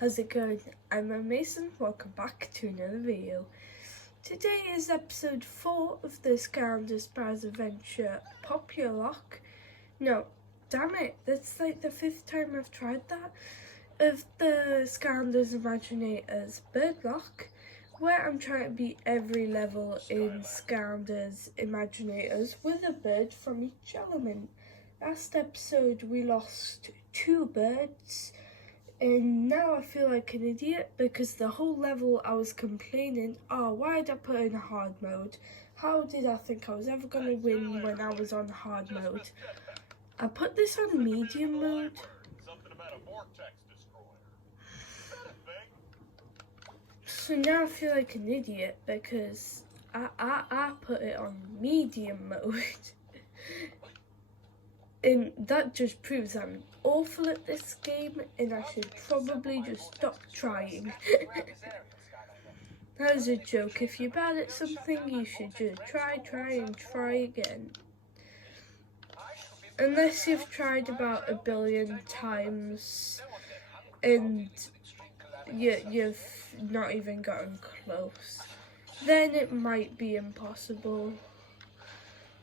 How's it going? I'm Mason, welcome back to another video. Today is episode 4 of the Scoundrels Prize Adventure Popular Lock. No, damn it, that's like the 5th time I've tried that. Of the Scoundrels Imaginators Bird Lock, where I'm trying to beat every level in Scoundrels Imaginators with a bird from each element. Last episode we lost 2 birds. And now I feel like an idiot because the whole level I was complaining, oh, why did I put in hard mode? How did I think I was ever going to win when I was on hard mode? I put this on medium mode. So now I feel like an idiot because I put it on medium mode. And that just proves I'm awful at this game and I should probably just stop trying. That was a joke. If you're bad at something, you should just try again. Unless you've tried about 1 billion times and you've not even gotten close, then it might be impossible.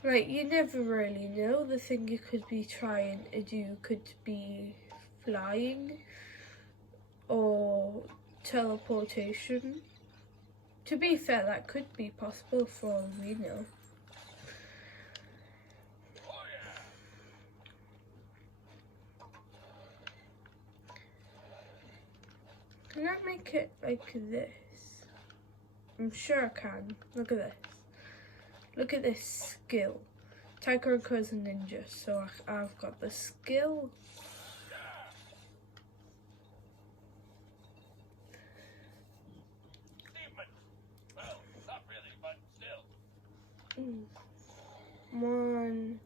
Like, you never really know. The thing you could be trying to do could be flying or teleportation. To be fair, that could be possible for all we know. Can I make it like this? I'm sure I can. Look at this. Look at this skill. Taekwondo is a ninja, so I've got the skill. Well, not really, but still. 1.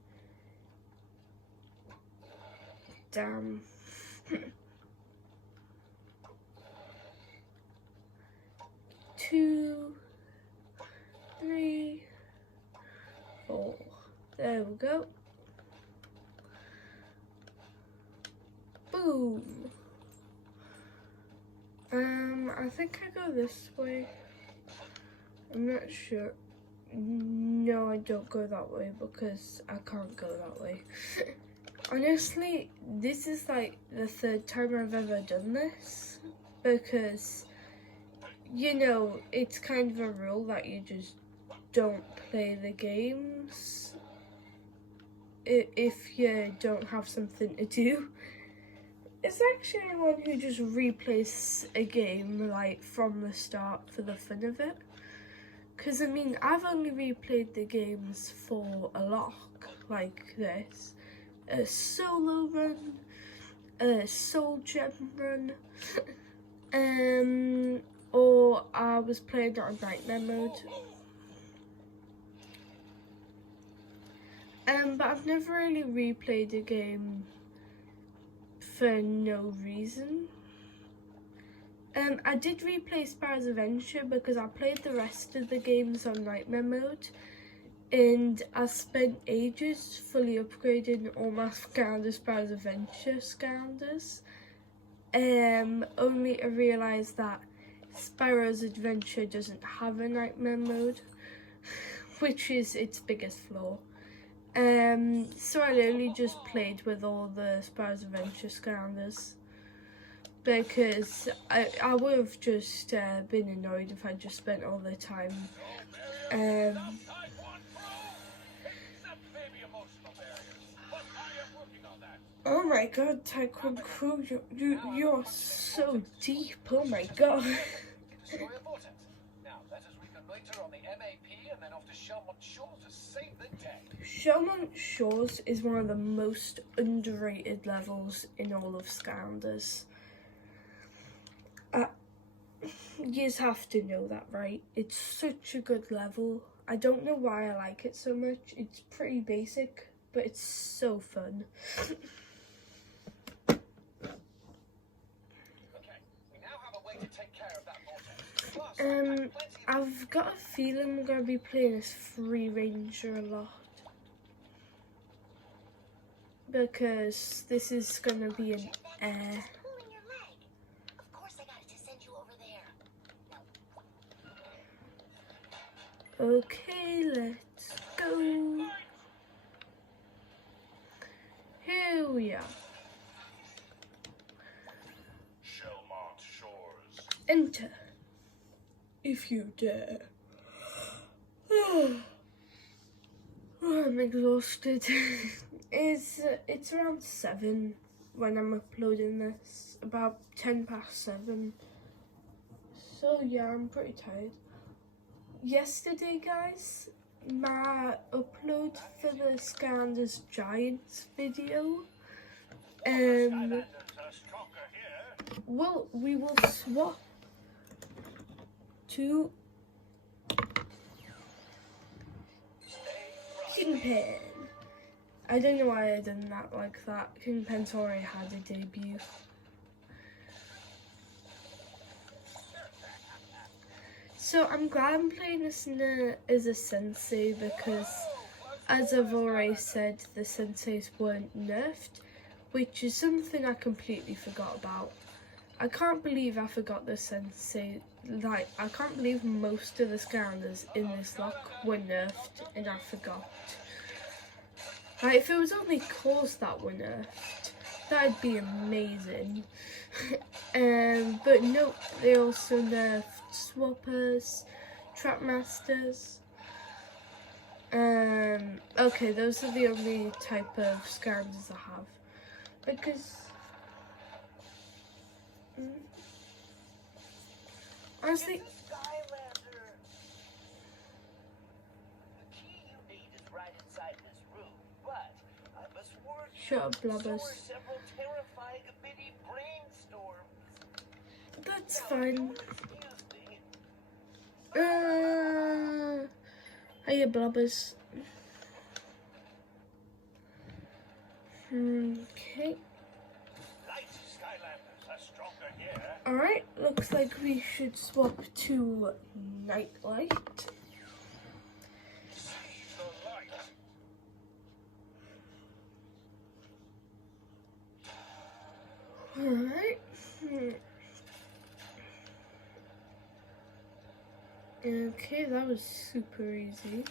Damn. 2, 3, 4. There we go. Boom. I think I go this way. I'm not sure. No, I don't go that way because I can't go that way. Honestly, this is like the 3rd time I've ever done this because, you know, it's kind of a rule that you just don't play the games if you don't have something to do. Is there actually anyone who just replays a game like from the start for the fun of it? Because I mean, I've only replayed the games for a lock like this, a solo run, a soul gem run, or I was playing it on nightmare mode. But I've never really replayed a game for no reason. I did replay Sparrow's Adventure because I played the rest of the games on nightmare mode and I spent ages fully upgrading all my Sparrow's Adventure Scoundrels. Only to realise that Sparrow's Adventure doesn't have a nightmare mode, which is its biggest flaw. So I literally just played with all the Sparrow's Adventure Scoundrels because I would have just been annoyed if I just spent all the time. Oh my god, Taekwondo, you're so deep, oh my god. Now, let us reconnoiter on the MAP and then off to Shelmont Shores to save the day. Shelmont Shores is one of the most underrated levels in all of Scoundrels. You just have to know that, right? It's such a good level. I don't know why I like it so much. It's pretty basic, but it's so fun. I've got a feeling we're going to be playing as Free Ranger a lot. Because this is going to be an air. Okay, let's go. Here we are. Shellmont Shores. Enter, if you dare. I'm exhausted. It's around 7 when I'm uploading this. About 7:10. So yeah, I'm pretty tired. Yesterday, guys, my upload for the Skylanders Giants video, we will swap to Kingpin. I don't know why I done that like that. Kingpin's already had a debut. So I'm glad I'm playing this as a sensei because, as I've already said, the senseis weren't nerfed, which is something I completely forgot about. I can't believe I forgot the sensei. Like, I can't believe most of the Skylanders in this lock were nerfed and I forgot. Like, if it was only cores that were nerfed, that'd be amazing. But no, they also nerfed Swappers, Trapmasters. Okay, those are the only type of Skylanders I have. Because honestly, shut up, Blobbers. That's fine. Hiya, Blobbers. Okay. Alright, looks like we should swap to Nightlight. Alright. Okay, that was super easy.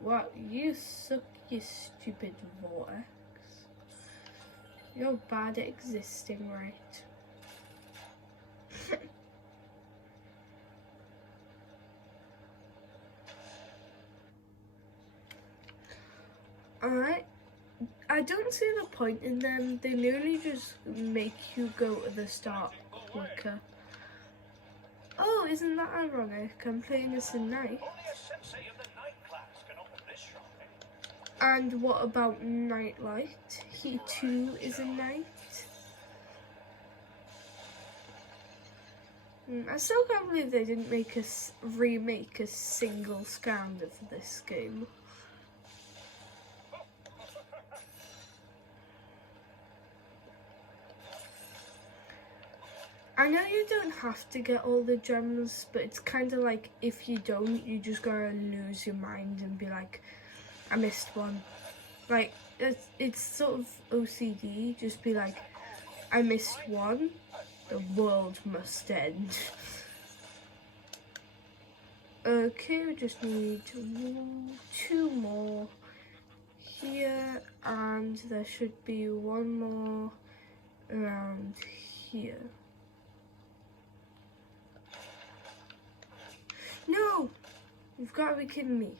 Wow, you suck, you stupid vortex. You're bad at existing, right? Alright. I don't see the point in them. They literally just make you go to the start quicker. Oh, isn't that ironic? I'm playing this in night. And what about Nightlight? He too is a night. I still can't believe they didn't remake a single Skylander for this game. I know you don't have to get all the gems, but it's kind of like if you don't, you just gotta lose your mind and be like, I missed one. Like, it's sort of OCD, just be like, I missed one, the world must end. Okay, we just need 2 more here, and there should be 1 more around here. No! You've got to be kidding me.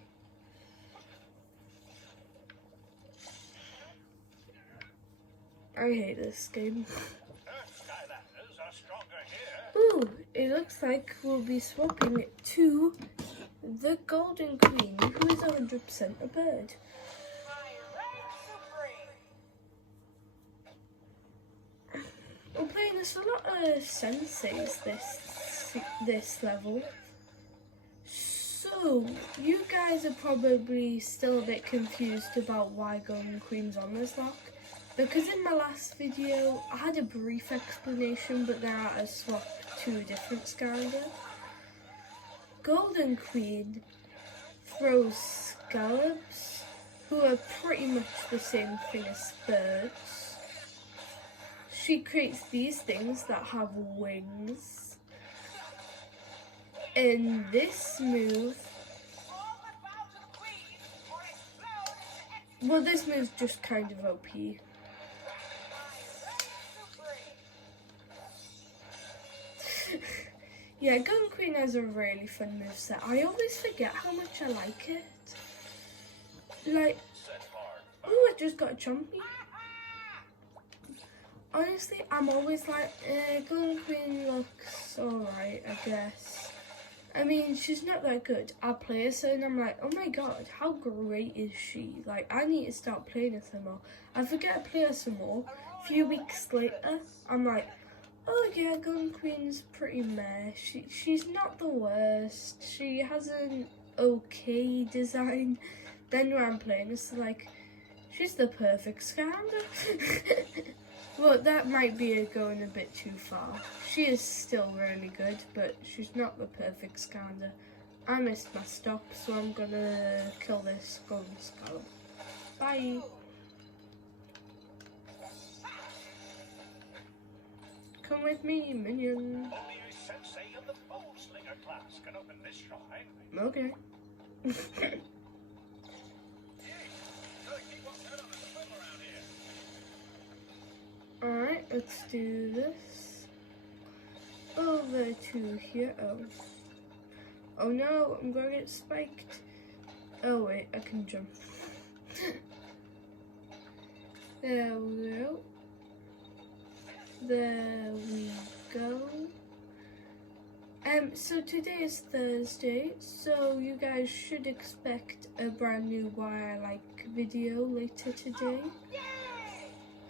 I hate this game. Ooh, it looks like we'll be swapping it to the Golden Queen, who is 100% a bird. We're playing this a lot of senseis this level. So, you guys are probably still a bit confused about why Golden Queen's on this lock. Because in my last video, I had a brief explanation, but now I swapped to a different Skylander. Golden Queen throws scallops, who are pretty much the same thing as birds. She creates these things that have wings. And this move Well, this move's just kind of OP. Yeah, Gun Queen has a really fun moveset. I always forget how much I like it. Like, oh, I just got a chompy. Honestly, I'm always like, Gun Queen looks alright, I guess. I mean, she's not that good. I play her and I'm like, oh my god, how great is she? Like, I need to start playing her some more. I forget to play her some more. A few weeks later, I'm like, oh yeah, Gun Queen's pretty meh. She's not the worst. She has an okay design. Then when I'm playing, it's like, she's the perfect scounder. Well, that might be going a bit too far. She is still really good, but she's not the perfect scounder. I missed my stop, so I'm gonna kill this golden skull. Bye. Come with me, minion. Only a sensei in the bow slinger class can open this shrine. Okay. Alright, let's do this. Over to here. Oh no, I'm gonna get spiked. Oh wait, I can jump. There we go. There we go. So today is Thursday, so you guys should expect a brand new Why I Like video later today.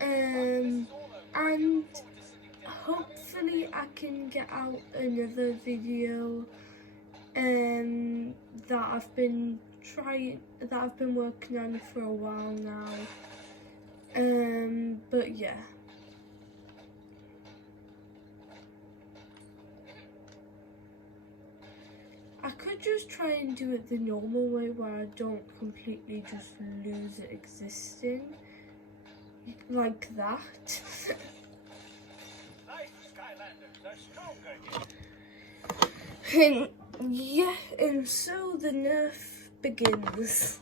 And hopefully I can get out another video that I've been working on for a while now. But yeah. I could just try and do it the normal way where I don't completely just lose it existing. Like that. And yeah, and so the nerf begins.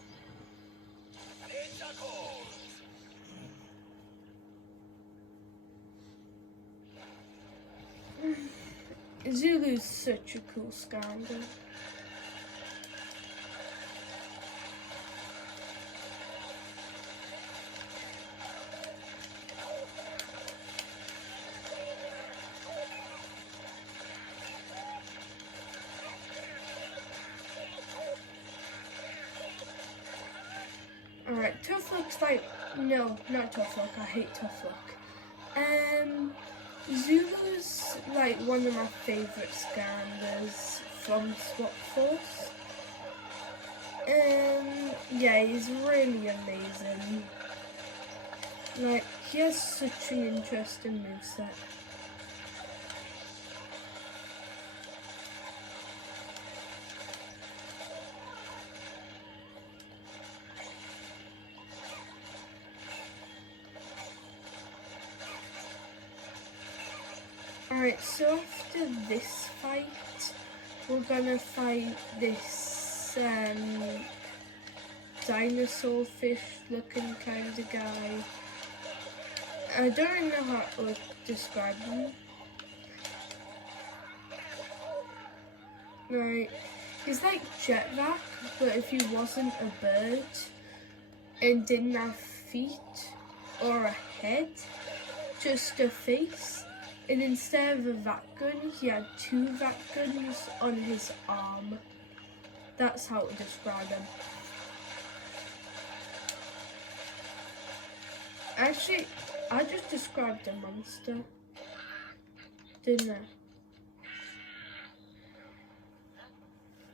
Zulu's such a cool scoundrel. Alright, Tough Luck's like, no, not Tough Luck, I hate Tough Luck. Zulu's like one of my favourite scounders from Swap Force. Yeah, he's really amazing. Like, he has such an interesting moveset. Alright, so after this fight, we're gonna fight this dinosaur fish looking kind of guy. I don't really know how to describe him. Right, he's like Jetvac, but if he wasn't a bird and didn't have feet or a head, just a face. And instead of a vac gun, he had 2 vac guns on his arm. That's how to describe him. Actually, I just described a monster, didn't I?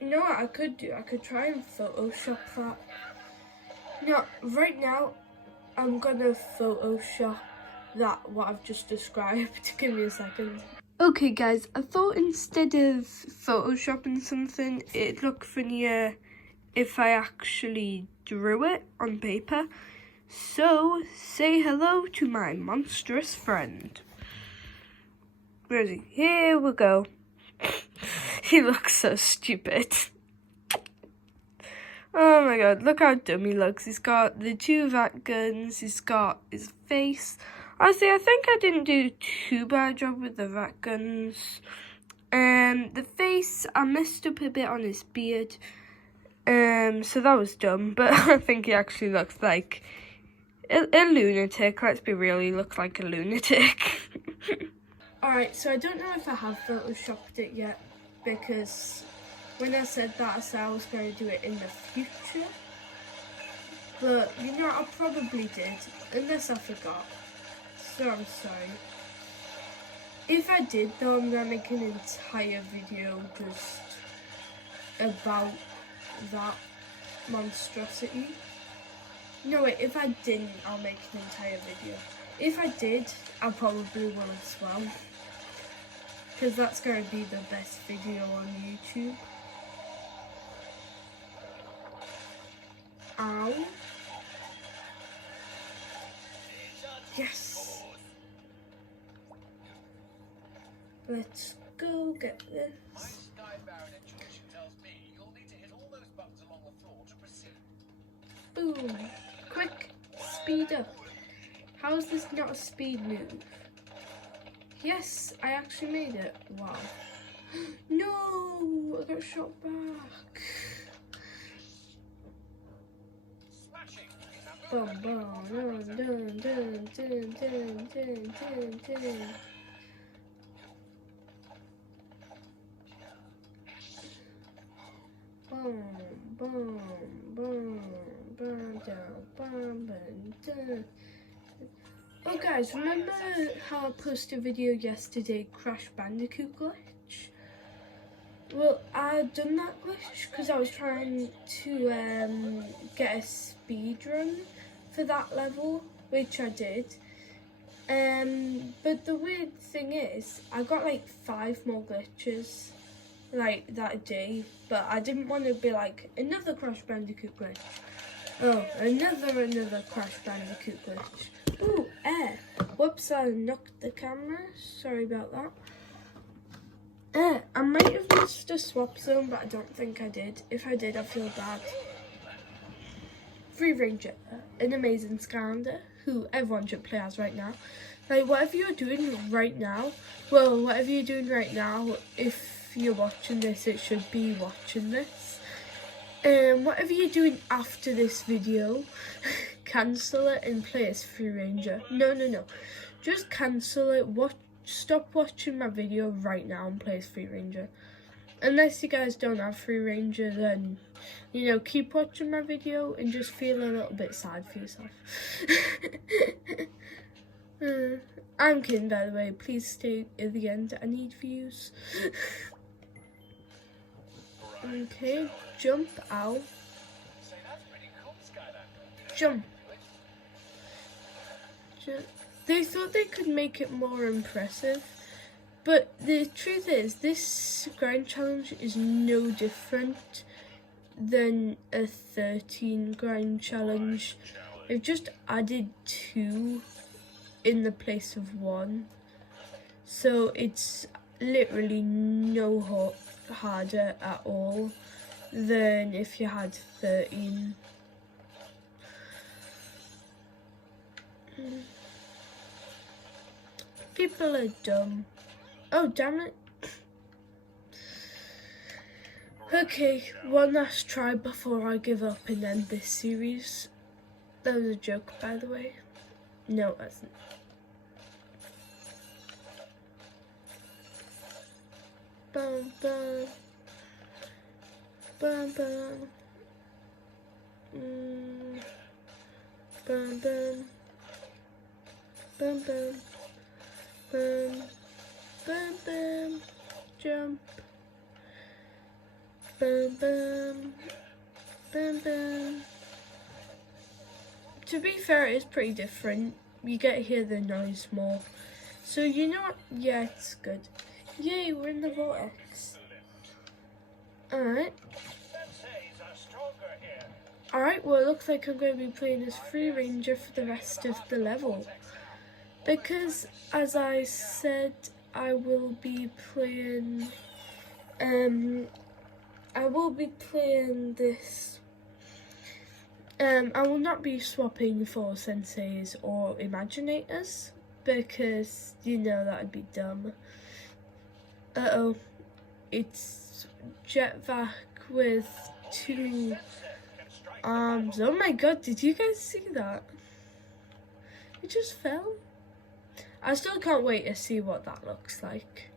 You know what I could do? I could try and Photoshop that. No, right now, I'm gonna Photoshop that what I've just described. Give me a second. Okay guys, I thought instead of photoshopping something, it'd look funnier if I actually drew it on paper. So, say hello to my monstrous friend. Where is he? Here we go. He looks so stupid. Oh my god, look how dumb he looks. He's got the 2 vac guns, he's got his face. Honestly, I think I didn't do too bad a job with the vac guns. The face, I messed up a bit on his beard. So that was dumb, but I think he actually looks like a lunatic. Let's be real, he looks like a lunatic. Alright, so I don't know if I have photoshopped it yet, because when I said that, I said I was going to do it in the future. But, you know, I probably did, unless I forgot. So I'm sorry. If I did, though, I'm going to make an entire video just about that monstrosity. No, wait, if I didn't, I'll make an entire video. If I did, I probably will as well. Because that's going to be the best video on YouTube. Ow. Yes. Let's go get this. My Sky Baron intuition tells me you'll need to hit all those buttons along the floor to proceed. Boom. Quick. Speed up. How is this not a speed move? Yes, I actually made it. Wow. No, I got shot back. Smashing. Boom, boom, dun, dun, dun, dun, dun, dun, dun, dun. Boom, boom, boom, boom, down, boom, boom, dun. Oh guys, remember how I posted a video yesterday, Crash Bandicoot glitch? Well, I done that glitch because I was trying to get a speed run for that level, which I did. But the weird thing is, I got like 5 more glitches like that day, but I didn't want to be like another Crash Bandicoot glitch. Oh, another Crash Bandicoot glitch. Ooh, air. Whoops, I knocked the camera. Sorry about that. I might have missed a swap zone, but I don't think I did. If I did, I feel bad. Free Ranger, an amazing Scander, who everyone should play as right now. Like, whatever you're doing right now, well, whatever you're doing right now, if you're watching this, it should be watching this. Whatever you're doing after this video, cancel it and play as Free Ranger. No. Just cancel it. Stop watching my video right now and play as Free Ranger. Unless you guys don't have Free Ranger, then, you know, keep watching my video and just feel a little bit sad for yourself. I'm kidding, by the way. Please stay at the end. I need views. Okay, jump out. Jump. They thought they could make it more impressive, but the truth is, this grind challenge is no different than a 13 grind challenge. They've just added 2 in the place of 1, so it's literally no harder at all than if you had 13. People are dumb. Oh, damn it. Okay, one last try before I give up and end this series. That was a joke, by the way. No, it wasn't. Bum, bum. Bum, bum. Bum, bum. Bum, bum. Bum, bum, bum, jump. Bum, bum, bum, bum. To be fair, it's pretty different. You get to hear the noise more. So you know what? Yeah, it's good. Yay, we're in the vortex. Alright. Alright, well, it looks like I'm going to be playing as Free Ranger for the rest of the level. Because, as I said, I will be playing this I will not be swapping for senseis or imajinators because, you know, that'd be dumb. Uh-oh. It's Jetvac with 2 arms. Oh my god, did you guys see that? It just fell. I still can't wait to see what that looks like.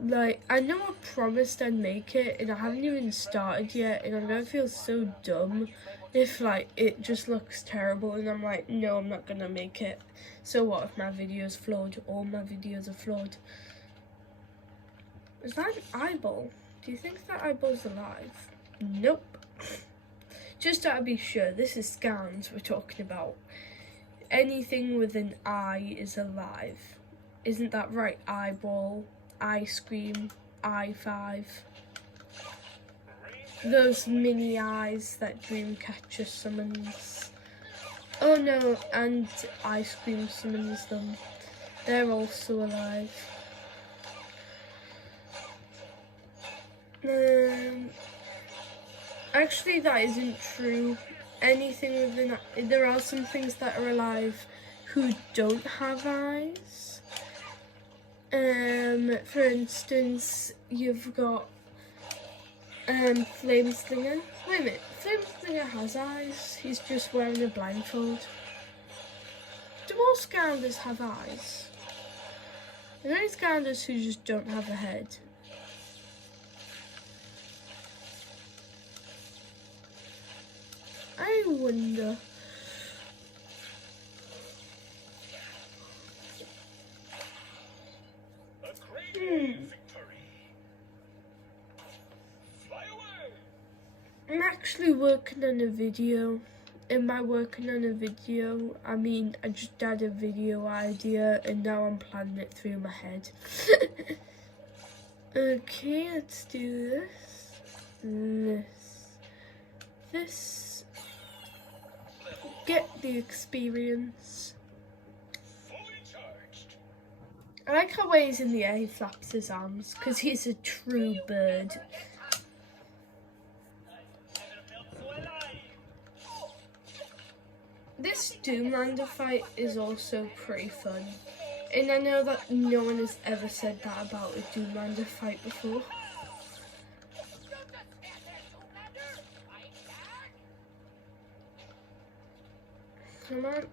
Like, I know I promised I'd make it and I haven't even started yet, and I'm gonna feel so dumb if, like, it just looks terrible and I'm like, no, I'm not gonna make it. So what if my video's flawed? All my videos are flawed. Is that an eyeball? Do you think that eyeball's alive? Nope. Just to be sure, this is scans we're talking about. Anything with an eye is alive. Isn't that right? Eyeball, ice cream, i5. Those mini eyes that Dreamcatcher summons. Oh no, and ice cream summons them. They're also alive. Actually, that isn't true. Anything within, there are some things that are alive who don't have eyes. For instance, you've got Flameslinger. Wait a minute, Flameslinger has eyes. He's just wearing a blindfold. Do all Scounders have eyes? Are there any Scounders who just don't have a head? I wonder. I'm actually working on a video. And by working on a video, I mean I just had a video idea and now I'm planning it through my head. Okay, let's do this. This. Get the experience. I like how when he's in the air he flaps his arms because he's a true bird. This Doomlander fight is also pretty fun. And I know that no one has ever said that about a Doomlander fight before. Come on.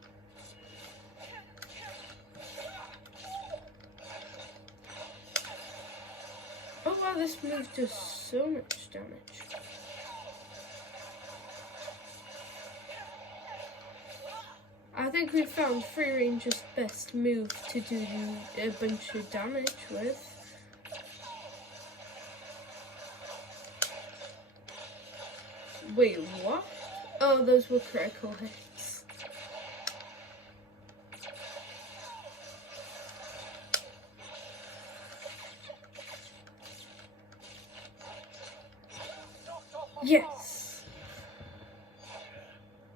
Oh wow, this move does so much damage. I think we found Free Ranger's best move to do a bunch of damage with. Wait, what? Oh, those were critical hits. Yes!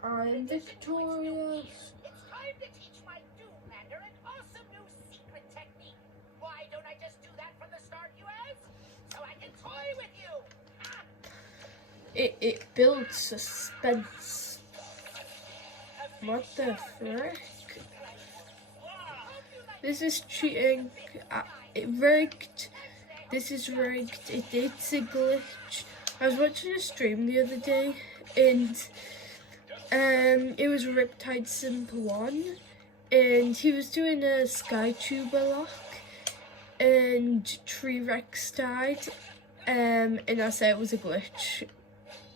I'm victorious! It's time to teach my Doomlander an awesome new secret technique. Why don't I just do that from the start, you ask? So I can toy with you! It builds suspense. What the frick? This is cheating. It rigged. This is rigged. It's a glitch. I was watching a stream the other day and it was Riptide Simp 1 and he was doing a Skytuber lock and Tree Rex died and I said it was a glitch.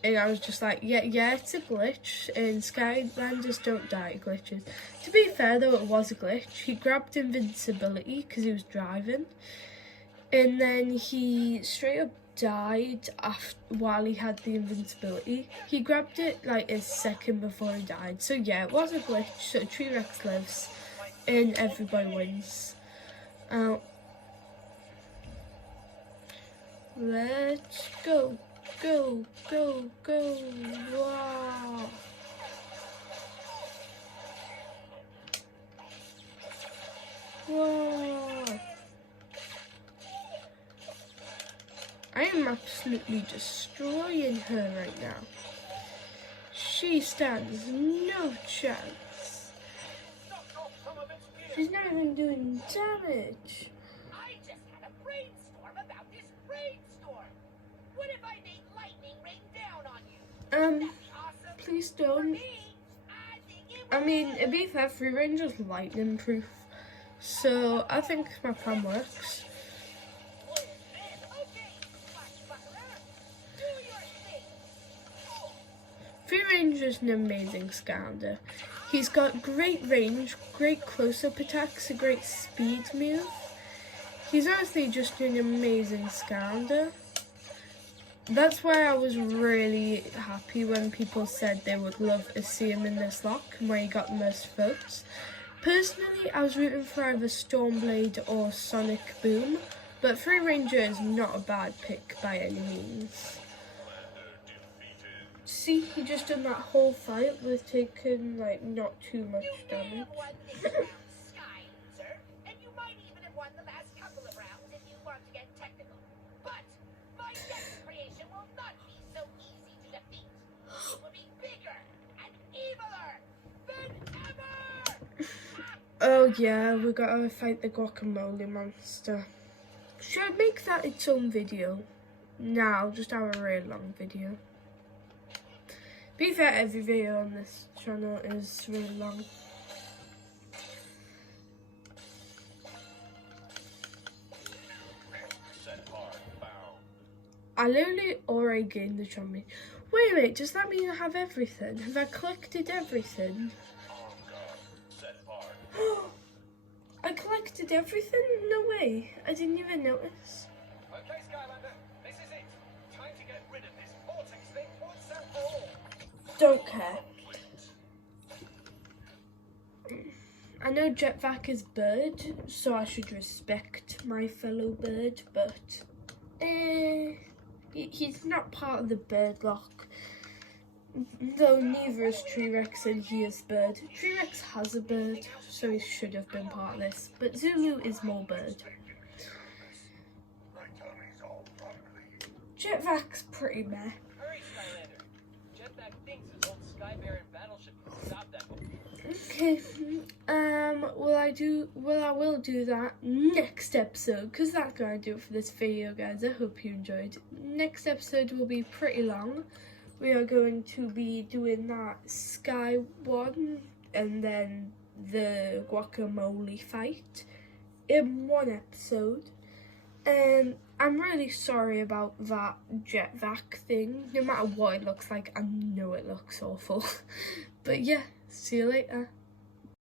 And I was just like, yeah, it's a glitch, and Skylanders don't die to glitches. To be fair though, it was a glitch. He grabbed invincibility because he was driving, and then he straight up died while he had the invincibility. He grabbed it like a second before he died. So yeah, it was a glitch, so Tree Rex lives, and everybody wins. Let's go. Go, go, go, wow. Wow. I am absolutely destroying her right now. she stands no chance. She's not even doing damage. I just had a brainstorm about this brainstorm. What if I made lightning rain down on you? Wouldn't that be awesome? Please For don't. me, I think it I mean, would. to be fair, free range is lightning proof, so I think my plan works. Okay, swashbuckler, do your thing. Free range is an amazing Scander. He's got great range, great close-up attacks, a great speed move. He's honestly just an amazing Scander. That's why I was really happy when people said they would love to see him in this lock and where he got the most votes. Personally, I was rooting for either Stormblade or Sonic Boom, but Free Ranger is not a bad pick by any means. See, he just done that whole fight with taking like not too much You may damage. have won this round, Sky Loser, and you might even have won the last couple of rounds if you want to get technical. But my next creation will not be so easy to defeat. It will be bigger and eviler than ever! Oh yeah, we gotta fight the guacamole monster. Should I make that its own video? Nah, I'll just have a really long video. Be fair, every video on this channel is really long. I literally already gained the champion. Wait a minute, does that mean I have everything? Have I collected everything? I collected everything? No way. I didn't even notice. Okay, Skylander, this is it. Time to get rid of this vortex thing once and for all. Don't care. I know Jetvac is bird, so I should respect my fellow bird, but he's not part of the bird lock. Though neither is T-Rex and he is bird. T-Rex has a bird, so he should have been part of this. But Zulu is more bird. Jetvac's pretty meh. Hurry, Skylander. Jetpack thinks his old Skybaron battleship can stop that. Okay, I will do that next episode, because that's gonna do it for this video, guys. I hope you enjoyed. Next episode will be pretty long. We are going to be doing that Sky one and then the guacamole fight in one episode. And I'm really sorry about that Jetvac thing. No matter what it looks like, I know it looks awful. But yeah, see you later.